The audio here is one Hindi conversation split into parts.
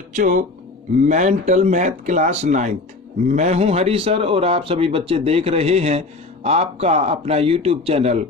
बच्चों, मेंटल मैथ क्लास 9th मैं हूं हरी सर और आप सभी बच्चे देख रहे हैं आपका अपना यूट्यूब चैनल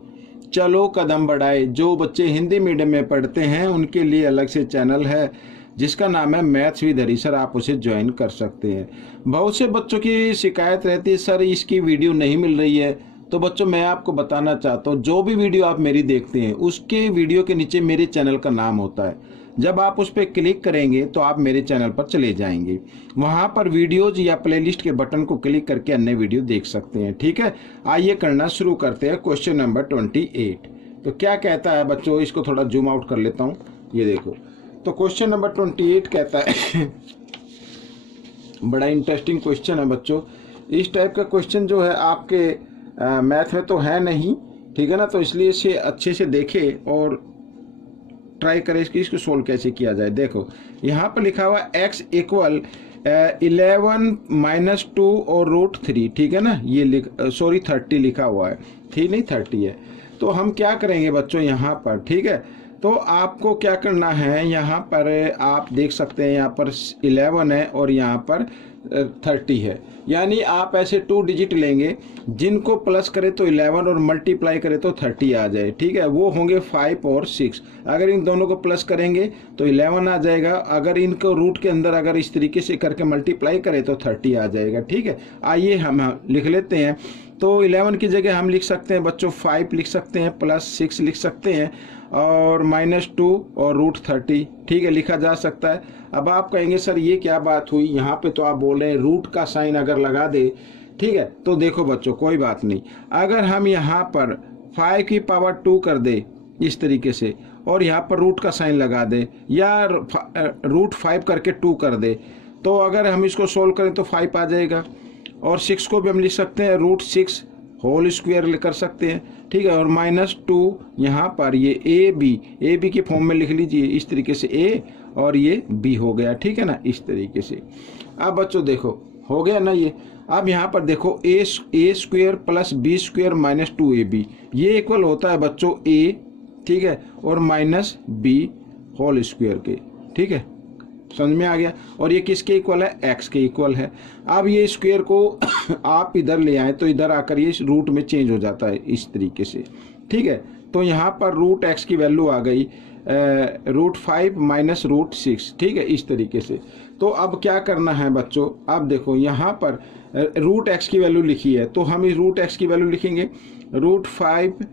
चलो कदम बढ़ाए। जो बच्चे हिंदी मीडियम में पढ़ते हैं उनके लिए अलग से चैनल है जिसका नाम है मैथ्स विद हरी सर, आप उसे ज्वाइन कर सकते हैं। बहुत से बच्चों की शिकायत रहती है सर इसकी वीडियो नहीं मिल रही है, तो बच्चों मैं आपको बताना चाहता हूँ जो भी वीडियो आप मेरी देखते हैं उसके वीडियो के नीचे मेरे चैनल का नाम होता है। जब आप उस पर क्लिक करेंगे तो आप मेरे चैनल पर चले जाएंगे, वहां पर वीडियोज या प्लेलिस्ट के बटन को क्लिक करके अन्य वीडियो देख सकते हैं। ठीक है, आइए करना शुरू करते हैं। क्वेश्चन नंबर 28 तो क्या कहता है बच्चों, इसको थोड़ा जूम आउट कर लेता हूँ, ये देखो। तो क्वेश्चन नंबर 28 कहता है बड़ा इंटरेस्टिंग क्वेश्चन है बच्चों। इस टाइप का क्वेश्चन जो है आपके मैथ में तो है नहीं, ठीक है ना, तो इसलिए इसे अच्छे से देखें और ट्राई करें इसको सोल्व कैसे किया जाए। देखो यहाँ पर लिखा हुआ x इक्वल 11 माइनस 2 और रूट 3, ठीक है ना, ये 30 लिखा हुआ है, ठीक नहीं 30 है। तो हम क्या करेंगे बच्चों यहाँ पर, ठीक है, तो आपको क्या करना है, यहाँ पर आप देख सकते हैं यहाँ पर 11 है और यहाँ पर 30 है, यानी आप ऐसे 2 डिजिट लेंगे जिनको प्लस करे तो 11 और मल्टीप्लाई करे तो 30 आ जाए, ठीक है, वो होंगे 5 और 6। अगर इन दोनों को प्लस करेंगे तो 11 आ जाएगा, अगर इनको रूट के अंदर अगर इस तरीके से करके मल्टीप्लाई करें तो 30 आ जाएगा। ठीक है, आइए हम लिख लेते हैं। तो 11 की जगह हम लिख सकते हैं बच्चों 5 लिख सकते हैं, प्लस 6 लिख सकते हैं और -2 और रूट 30, ठीक है, लिखा जा सकता है। अब आप कहेंगे सर ये क्या बात हुई, यहाँ पे तो आप बोल रहे हैं रूट का साइन अगर लगा दे, ठीक है, तो देखो बच्चों कोई बात नहीं, अगर हम यहाँ पर 5 की पावर 2 कर दे इस तरीके से और यहाँ पर रूट का साइन लगा दे या रूट 5 करके 2 कर दे, तो अगर हम इसको सोल्व करें तो 5 आ जाएगा। और 6 को भी हम लिख सकते हैं रूट 6 होल स्क्वायर कर सकते हैं, ठीक है, और -2 यहाँ पर ये ए बी के फॉर्म में लिख लीजिए इस तरीके से, ए और ये बी हो गया, ठीक है ना, इस तरीके से। अब बच्चों देखो हो गया ना ये। अब यहाँ पर देखो a square plus b square -2ab ये इक्वल होता है बच्चों ए, ठीक है, और -b होल स्क्वायर के, ठीक है, समझ में आ गया। और ये किसके इक्वल है, x के इक्वल है। अब ये स्क्वायर को आप इधर ले आए तो इधर आकर ये रूट में चेंज हो जाता है इस तरीके से, ठीक है। तो यहाँ पर रूट x की वैल्यू आ गई √5 माइनस √6, ठीक है, इस तरीके से। तो अब क्या करना है बच्चों, अब देखो यहाँ पर रूट x की वैल्यू लिखी है तो हम इस रूट x की वैल्यू लिखेंगे √5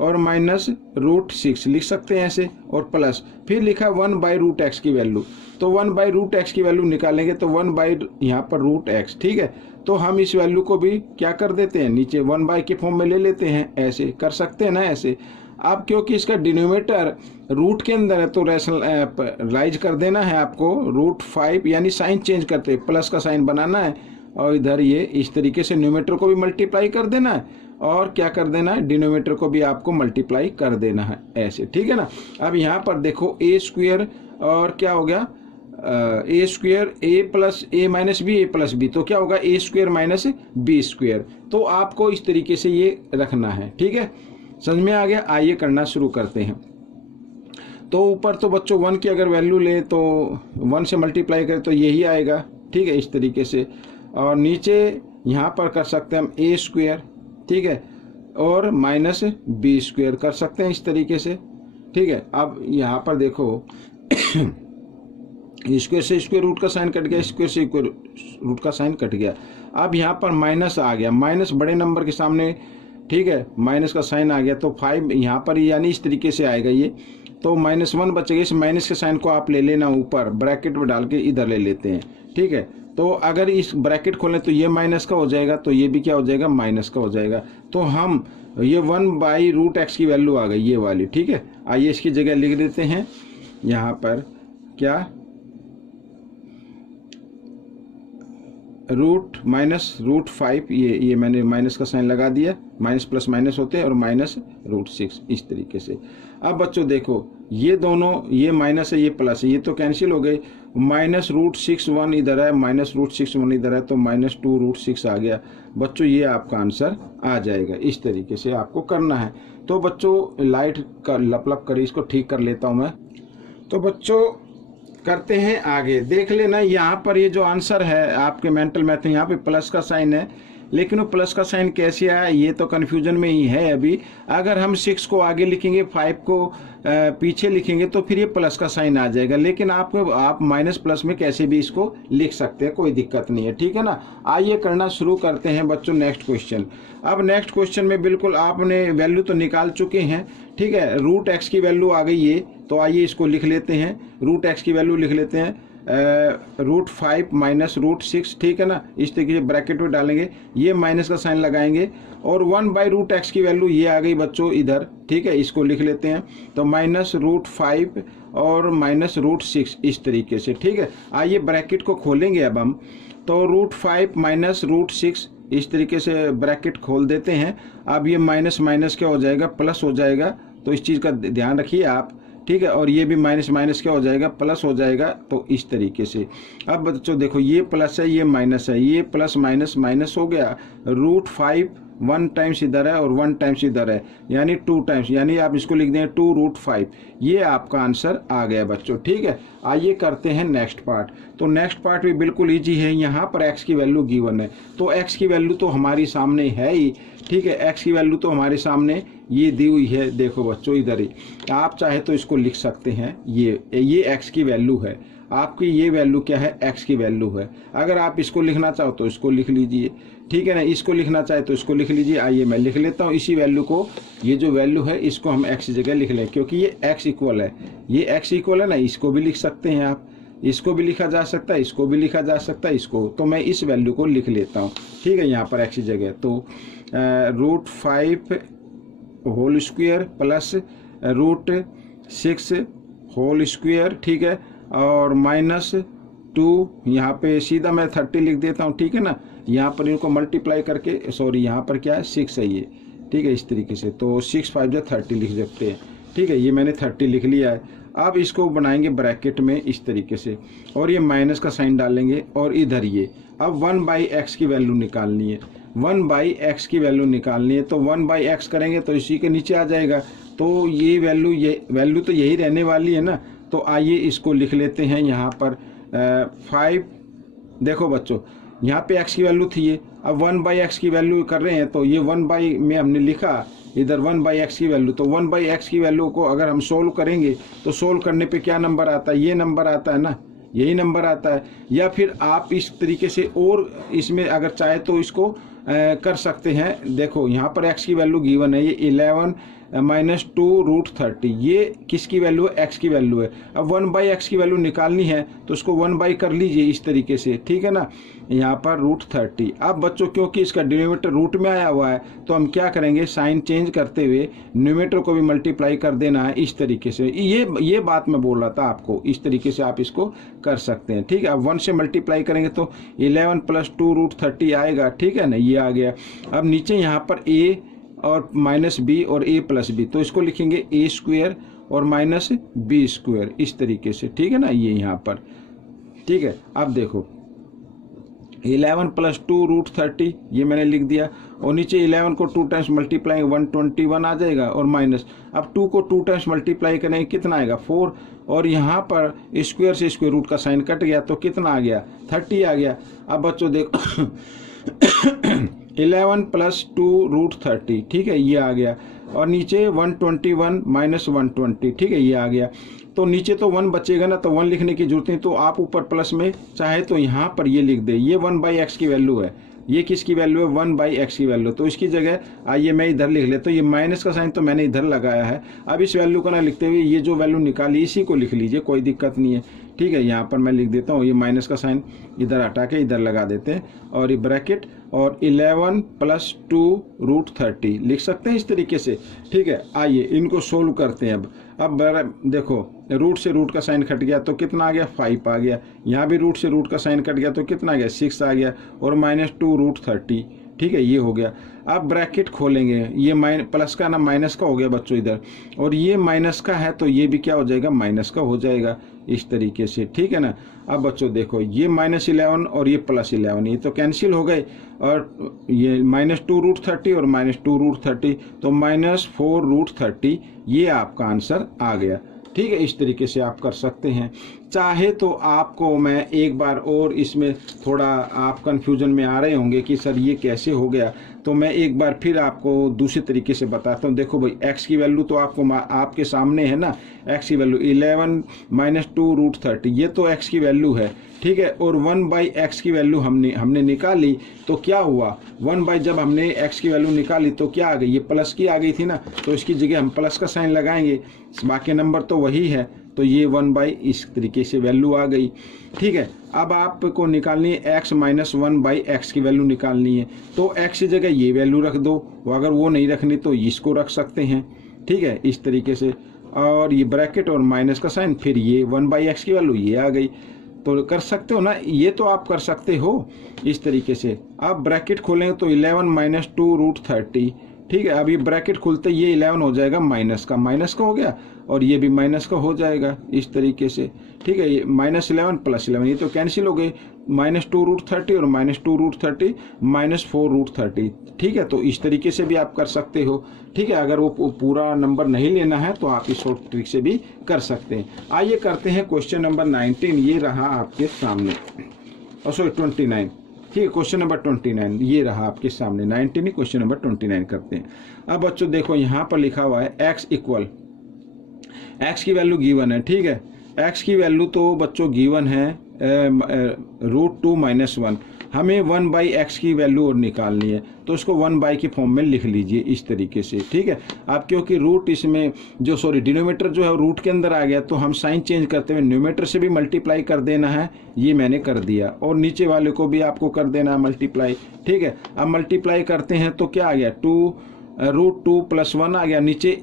और माइनस √6 लिख सकते हैं ऐसे, और प्लस फिर लिखा 1/√x की वैल्यू, तो 1/√x की वैल्यू निकालेंगे तो 1 यहाँ पर √x, ठीक है। तो हम इस वैल्यू को भी क्या कर देते हैं, नीचे 1 के फॉर्म में ले लेते हैं, ऐसे कर सकते हैं ना ऐसे। अब क्योंकि इसका डिनोमिनेटर रूट के अंदर है तो रैशनलाइज कर देना है आपको, √5 यानी साइन चेंज करते प्लस का साइन बनाना है और इधर ये इस तरीके से न्यूमरेटर को भी मल्टीप्लाई कर देना है और क्या कर देना है, डिनोमिनेटर को भी आपको मल्टीप्लाई कर देना है ऐसे, ठीक है ना। अब यहाँ पर देखो ए स्क्वायर और क्या हो गया ए स्क्वायर ए प्लस ए माइनस बी ए प्लस बी, तो क्या होगा ए स्क्वायर माइनस बी स्क्वायर। तो आपको इस तरीके से ये रखना है, ठीक है, समझ में आ गया। आइए करना शुरू करते हैं। तो ऊपर तो बच्चों 1 की अगर वैल्यू ले तो 1 से मल्टीप्लाई करें तो यही आएगा, ठीक है, इस तरीके से। और नीचे यहाँ पर कर सकते हैं हम ए स्क्वायर, ठीक है, और माइनस बी स्क्वायर कर सकते हैं इस तरीके से, ठीक है। अब यहाँ पर देखो स्क्वायर से स्क्वायर रूट का साइन कट गया, स्क्वायर से स्क्वायर रूट का साइन कट गया। अब यहाँ पर माइनस आ गया, माइनस बड़े नंबर के सामने, ठीक है, माइनस का साइन आ गया तो 5 यहाँ पर यानी इस तरीके से आएगा ये, तो -1 बचेगा। इस माइनस के साइन को आप ले लेना ऊपर ब्रैकेट में डाल के इधर ले लेते हैं, ठीक है। तो अगर इस ब्रैकेट खोलें तो ये माइनस का हो जाएगा, तो ये भी क्या हो जाएगा, माइनस का हो जाएगा। तो हम ये 1/√x की वैल्यू आ गई ये वाली, ठीक है। आइए इसकी जगह लिख देते हैं यहाँ पर क्या, √-5, ये मैंने माइनस का साइन लगा दिया, माइनस प्लस माइनस होते हैं और -√6 इस तरीके से। अब बच्चों देखो ये दोनों, ये माइनस है ये प्लस है, ये तो कैंसिल हो गए, -√6 इधर है, -√6 इधर है, तो -2√6 आ गया बच्चों। ये आपका आंसर आ जाएगा, इस तरीके से आपको करना है। तो बच्चों लाइट का लप करे, इसको ठीक कर लेता हूँ मैं। तो बच्चों करते हैं आगे। देख लेना यहाँ पर ये जो आंसर है आपके मेंटल मैथ में, यहाँ पे प्लस का साइन है, लेकिन वो प्लस का साइन कैसे आया ये तो कन्फ्यूजन में ही है अभी। अगर हम 6 को आगे लिखेंगे, 5 को पीछे लिखेंगे तो फिर ये प्लस का साइन आ जाएगा, लेकिन आप माइनस प्लस में कैसे भी इसको लिख सकते हैं, कोई दिक्कत नहीं है, ठीक है ना। आइए करना शुरू करते हैं बच्चों नेक्स्ट क्वेश्चन। अब नेक्स्ट क्वेश्चन में बिल्कुल आपने वैल्यू तो निकाल चुके हैं, ठीक है। रूट एक्स की वैल्यू आ गई है, तो आइए इसको लिख लेते हैं। रूट एक्स की वैल्यू लिख लेते हैं √5 माइनस √6, ठीक है ना। इस तरीके से ब्रैकेट में डालेंगे, ये माइनस का साइन लगाएंगे, और 1/√x की वैल्यू ये आ गई बच्चों इधर, ठीक है। इसको लिख लेते हैं, तो माइनस √5 और माइनस √6 इस तरीके से, ठीक है। आइए ब्रैकेट को खोलेंगे अब हम, तो √5 माइनस √6 इस तरीके से ब्रैकेट खोल देते हैं। अब ये माइनस माइनस क्या हो जाएगा, प्लस हो जाएगा, तो इस चीज़ का ध्यान रखिए आप, ठीक है। और ये भी माइनस माइनस क्या हो जाएगा, प्लस हो जाएगा, तो इस तरीके से। अब बच्चों देखो ये प्लस है, ये माइनस है, ये प्लस माइनस माइनस हो गया। √5 1 टाइम्स इधर है और 1 टाइम्स इधर है, यानी 2 टाइम्स, यानी आप इसको लिख दें 2√5। ये आपका आंसर आ गया बच्चों, ठीक है। आइए करते हैं नेक्स्ट पार्ट। तो नेक्स्ट पार्ट भी बिल्कुल ईजी है। यहाँ पर x की वैल्यू गिवन है, तो x की वैल्यू तो हमारी सामने है ही, ठीक है। x की वैल्यू तो हमारे सामने ये दी हुई है, देखो बच्चों इधर ही। आप चाहे तो इसको लिख सकते हैं, ये x की वैल्यू है, आपकी ये वैल्यू क्या है, x की वैल्यू है। अगर आप इसको लिखना चाहो तो इसको लिख लीजिए, ठीक है ना। इसको लिखना चाहे तो इसको लिख लीजिए। आइए मैं लिख लेता हूँ इसी वैल्यू को, ये जो वैल्यू है इसको हम x की जगह लिख लें, क्योंकि ये x इक्वल है, ये x इक्वल है ना। इसको भी लिख सकते हैं आप, इसको भी लिखा जा सकता है, इसको भी लिखा जा सकता है, इसको, तो मैं इस वैल्यू को लिख लेता हूँ, ठीक है। यहाँ पर x की जगह तो √5 whole square plus √6 whole square, ठीक है, और माइनस 2, यहाँ पे सीधा मैं 30 लिख देता हूँ, ठीक है ना। यहाँ पर इनको मल्टीप्लाई करके, सॉरी यहाँ पर क्या है 6 है ये, ठीक है, इस तरीके से, तो 6 5 जा 30 लिख सकते हैं, ठीक है। ये मैंने 30 लिख लिया है। अब इसको बनाएंगे ब्रैकेट में इस तरीके से, और ये माइनस का साइन डालेंगे, और इधर ये अब 1/x की वैल्यू निकालनी है, 1/x की वैल्यू निकालनी है, तो 1/x करेंगे तो इसी के नीचे आ जाएगा, तो ये वैल्यू तो यही रहने वाली है ना। तो आइए इसको लिख लेते हैं यहाँ पर 5। देखो बच्चों यहाँ पे x की वैल्यू थी ये, अब 1/x की वैल्यू कर रहे हैं, तो ये 1 में हमने लिखा इधर 1/x की वैल्यू, तो 1/x की वैल्यू को अगर हम सोल्व करेंगे तो सोल्व करने पे क्या नंबर आता है, ये नंबर आता है ना, यही नंबर आता है। या फिर आप इस तरीके से और इसमें अगर चाहे तो इसको कर सकते हैं। देखो यहाँ पर x की वैल्यू गिवन है, ये 11 माइनस 2√30, ये किसकी वैल्यू है, x की वैल्यू है। अब 1/x की वैल्यू निकालनी है तो उसको 1 कर लीजिए इस तरीके से, ठीक है ना। यहाँ पर √30। अब बच्चों क्योंकि इसका डिनोमिनेटर रूट में आया हुआ है, तो हम क्या करेंगे, साइन चेंज करते हुए न्यूमेरेटर को भी मल्टीप्लाई कर देना है इस तरीके से। ये बात मैं बोल रहा था आपको, इस तरीके से आप इसको कर सकते हैं, ठीक है। अब 1 से मल्टीप्लाई करेंगे तो 11 + 2√30 आएगा, ठीक है ना, ये आ गया। अब नीचे यहाँ पर a और माइनस b और a + b, तो इसको लिखेंगे a² और माइनस b² इस तरीके से, ठीक है ना, ये यहाँ पर, ठीक है। अब देखो 11 + 2√30 ये मैंने लिख दिया, और नीचे 11 को 2 टाइम्स मल्टीप्लाई 121 आ जाएगा, और माइनस, अब 2 को 2 टाइम्स मल्टीप्लाई करेंगे कितना आएगा 4, और यहाँ पर स्क्वायर से स्क्वायर रूट का साइन कट गया, तो कितना आ गया 30 आ गया। अब बच्चों देखो 11 + 2√30, ठीक है, ये आ गया, और नीचे 121 माइनस 120, ठीक है, ये आ गया। तो नीचे तो 1 बचेगा ना, तो 1 लिखने की जरूरत नहीं, तो आप ऊपर प्लस में चाहे तो यहाँ पर ये लिख दे, ये 1/x की वैल्यू है, ये किसकी वैल्यू है, 1/x की वैल्यू। तो इसकी जगह आइए मैं इधर लिख लेता हूँ, ये माइनस का साइन तो मैंने इधर लगाया है। अब इस वैल्यू को ना लिखते हुए ये जो वैल्यू निकाली इसी को लिख लीजिए, कोई दिक्कत नहीं है, ठीक है। यहाँ पर मैं लिख देता हूँ, ये माइनस का साइन इधर हटा के इधर लगा देते हैं, और ये ब्रैकेट, और 11 + 2√30 लिख सकते हैं इस तरीके से, ठीक है। आइए इनको सोल्व करते हैं। अब देखो रूट से रूट का साइन कट गया तो कितना आ गया 5 आ गया, यहाँ भी रूट से रूट का साइन कट गया तो कितना आ गया 6 आ गया, और माइनस 2√30, ठीक है, ये हो गया। अब ब्रैकेट खोलेंगे, ये प्लस का ना माइनस का हो गया बच्चों इधर, और ये माइनस का है तो ये भी क्या हो जाएगा, माइनस का हो जाएगा इस तरीके से, ठीक है ना। अब बच्चों देखो ये -11 और ये +11, ये तो कैंसिल हो गए, और ये -2√30 और -2√30, तो -4√30 ये आपका आंसर आ गया। ठीक है, इस तरीके से आप कर सकते हैं। चाहे तो आपको मैं एक बार और, इसमें थोड़ा आप कंफ्यूजन में आ रहे होंगे कि सर ये कैसे हो गया, तो मैं एक बार फिर आपको दूसरे तरीके से बताता हूँ। देखो भाई, x की वैल्यू तो आपको आपके सामने है ना, x की वैल्यू 11 माइनस 2√30, ये तो x की वैल्यू है, ठीक है। और 1/x की वैल्यू हमने निकाली, तो क्या हुआ, 1 जब हमने x की वैल्यू निकाली तो क्या आ गई, ये प्लस की आ गई थी ना, तो इसकी जगह हम प्लस का साइन लगाएंगे, बाकी नंबर तो वही है, तो ये 1 इस तरीके से वैल्यू आ गई, ठीक है। अब आपको निकालनी है x माइनस 1/x की वैल्यू निकालनी है, तो x की जगह ये वैल्यू रख दो, अगर वो नहीं रखनी तो इसको रख सकते हैं, ठीक है, इस तरीके से। और ये ब्रैकेट और माइनस का साइन, फिर ये 1/x की वैल्यू ये आ गई, तो कर सकते हो ना, ये तो आप कर सकते हो इस तरीके से। अब ब्रैकेट खोलेंगे तो 11 माइनस 2√30, ठीक है। अब ये ब्रैकेट खुलते ये 11 हो जाएगा माइनस का हो गया, और ये भी माइनस का हो जाएगा इस तरीके से, ठीक है। ये -11 + 11 ये तो कैंसिल हो गए, -2√30 और -2√30 -4√30, ठीक है। तो इस तरीके से भी आप कर सकते हो, ठीक है। अगर वो पूरा नंबर नहीं लेना है तो आप इस शॉर्ट ट्रिक से भी कर सकते हैं। आइए करते हैं क्वेश्चन नंबर 19, ये रहा आपके सामने, सॉरी 29, ठीक है। क्वेश्चन नंबर 29 ये रहा आपके सामने, 19 ही, क्वेश्चन नंबर 29 करते हैं। अब बच्चों देखो, यहाँ पर लिखा हुआ है x की वैल्यू गिवन है, ठीक है। x की वैल्यू तो बच्चों गिवन है √2 - 1, हमें 1/x की वैल्यू और निकालनी है, तो इसको 1 के फॉर्म में लिख लीजिए इस तरीके से, ठीक है। अब क्योंकि रूट इसमें डिनोमीटर जो है रूट के अंदर आ गया, तो हम साइन चेंज करते हुए न्यूमेटर से भी मल्टीप्लाई कर देना है, ये मैंने कर दिया, और नीचे वाले को भी आपको कर देना है मल्टीप्लाई, ठीक है। अब मल्टीप्लाई करते हैं तो क्या आ गया, √2 + 1 आ गया, नीचे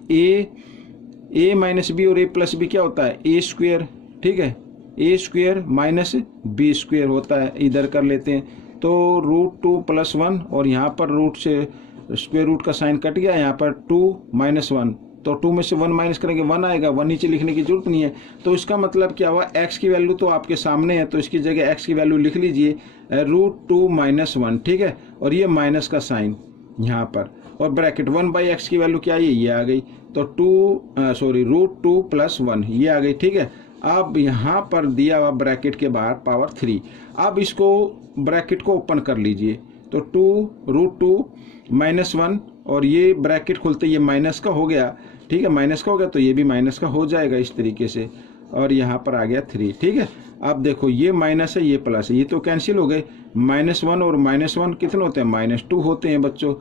a माइनस बी और a प्लस बी क्या होता है, a², ठीक है, a² माइनस b² होता है, इधर कर लेते हैं, तो √2 + 1, और यहाँ पर रूट से स्क्वायर रूट का साइन कट गया, यहाँ पर 2 - 1, तो 2 में से 1 माइनस करेंगे 1 आएगा, 1 नीचे लिखने की जरूरत नहीं है। तो इसका मतलब क्या हुआ, x की वैल्यू तो आपके सामने है, तो इसकी जगह x की वैल्यू लिख लीजिए √2 - 1, ठीक है, और ये माइनस का साइन यहाँ पर, और ब्रैकेट 1/x की वैल्यू क्या है, ये आ गई, तो √2 + 1 ये आ गई, ठीक है। अब यहाँ पर दिया हुआ ब्रैकेट के बाहर पावर 3, अब इसको ब्रैकेट को ओपन कर लीजिए, तो √2 - 1, और ये ब्रैकेट खुलते ये माइनस का हो गया, ठीक है, माइनस का हो गया, तो ये भी माइनस का हो जाएगा इस तरीके से, और यहाँ पर आ गया 3, ठीक है। अब देखो, ये माइनस है ये प्लस है, ये तो कैंसिल हो गए, -1 और -1 कितने होते हैं, -2 होते हैं बच्चों,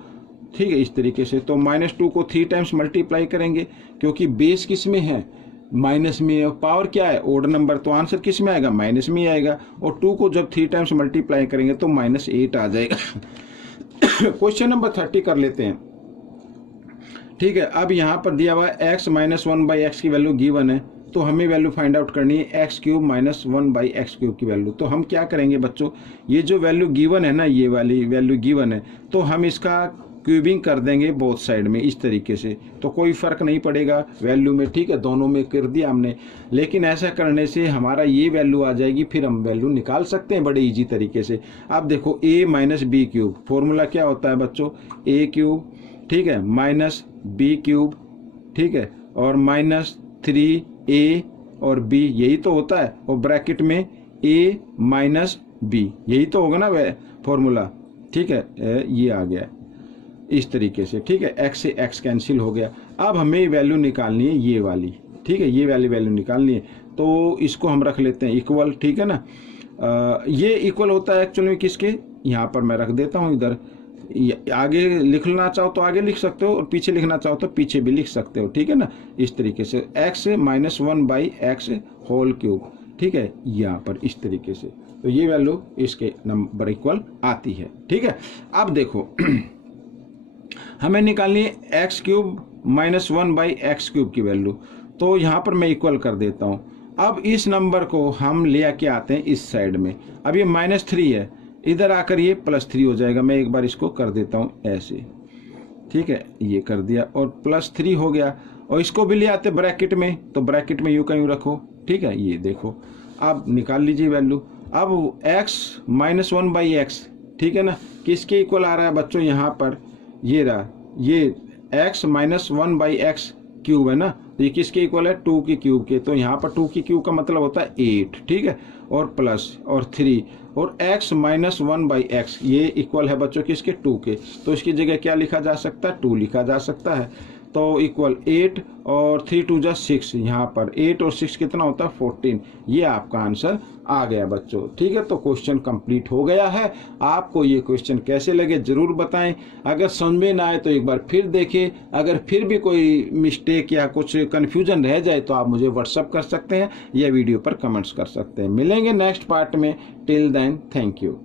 ठीक है, इस तरीके से। तो -2 को 3 टाइम्स मल्टीप्लाई करेंगे, क्योंकि बेस किस में है, माइनस में, और पावर क्या है, ओड नंबर, तो आंसर किस में आएगा, माइनस में ही आएगा, और 2 को जब 3 टाइम्स मल्टीप्लाई करेंगे तो -8 आ जाएगा। क्वेश्चन नंबर 30 कर लेते हैं, ठीक है। अब यहाँ पर दिया हुआ है x माइनस 1/x की वैल्यू गिवन है, तो हमें वैल्यू फाइंड आउट करनी है x³ माइनस 1/x³ की वैल्यू। तो हम क्या करेंगे बच्चों, ये जो वैल्यू गिवन है ना, ये वाली वैल्यू गिवन है, तो हम इसका क्यूबिंग कर देंगे बोथ साइड में इस तरीके से, तो कोई फर्क नहीं पड़ेगा वैल्यू में, ठीक है, दोनों में कर दिया हमने। लेकिन ऐसा करने से हमारा ये वैल्यू आ जाएगी, फिर हम वैल्यू निकाल सकते हैं बड़े इजी तरीके से। अब देखो a - b³, फॉर्मूला क्या होता है बच्चों, a³, ठीक है, -b³, ठीक है, और -3a और b, यही तो होता है, और ब्रैकेट में a - b, यही तो होगा ना फॉर्मूला, ठीक है, ये आ गया इस तरीके से, ठीक है, x से x कैंसिल हो गया। अब हमें वैल्यू निकालनी है ये वाली, ठीक है, ये वाली वैल्यू निकालनी है, तो इसको हम रख लेते हैं इक्वल, ठीक है ना। ये इक्वल होता है एक्चुअली में किसके, यहाँ पर मैं रख देता हूँ, इधर आगे लिखना चाहो तो आगे लिख सकते हो, और पीछे लिखना चाहो तो पीछे भी लिख सकते हो, ठीक है ना, इस तरीके से x - 1/x², ठीक है, यहाँ पर इस तरीके से, तो ये वैल्यू इसके नंबर इक्वल आती है, ठीक है। अब देखो, हमें निकालनी है x³ माइनस 1/x³ की वैल्यू, तो यहाँ पर मैं इक्वल कर देता हूँ। अब इस नंबर को हम ले आके आते हैं इस साइड में, अब ये -3 है, इधर आकर ये +3 हो जाएगा, मैं एक बार इसको कर देता हूँ ऐसे, ठीक है, ये कर दिया, और +3 हो गया, और इसको भी ले आते ब्रैकेट में, तो ब्रैकेट में यूँ का यूँ रखो, ठीक है, ये देखो, अब निकाल लीजिए वैल्यू। अब x - 1/x, ठीक है ना, किसके इक्वल आ रहा है बच्चों, यहाँ पर ये रहा, ये x - 1/x³ है ना, तो ये किसके इक्वल है, 2 की क्यूब के। तो यहाँ पर 2 की क्यूब का मतलब होता है 8, ठीक है, और प्लस और 3 और x माइनस 1/x ये इक्वल है बच्चों किसके, 2 के। तो इसकी जगह क्या लिखा जा सकता है, 2 लिखा जा सकता है। तो इक्वल 8 और 3 2 जा 6, यहाँ पर 8 और 6 कितना होता है, 14। ये आपका आंसर आ गया बच्चों, ठीक है। तो क्वेश्चन कंप्लीट हो गया है। आपको ये क्वेश्चन कैसे लगे जरूर बताएं। अगर समझ में ना आए तो एक बार फिर देखें। अगर फिर भी कोई मिस्टेक या कुछ कन्फ्यूजन रह जाए तो आप मुझे व्हाट्सअप कर सकते हैं या वीडियो पर कमेंट्स कर सकते हैं। मिलेंगे नेक्स्ट पार्ट में। Till then thank you.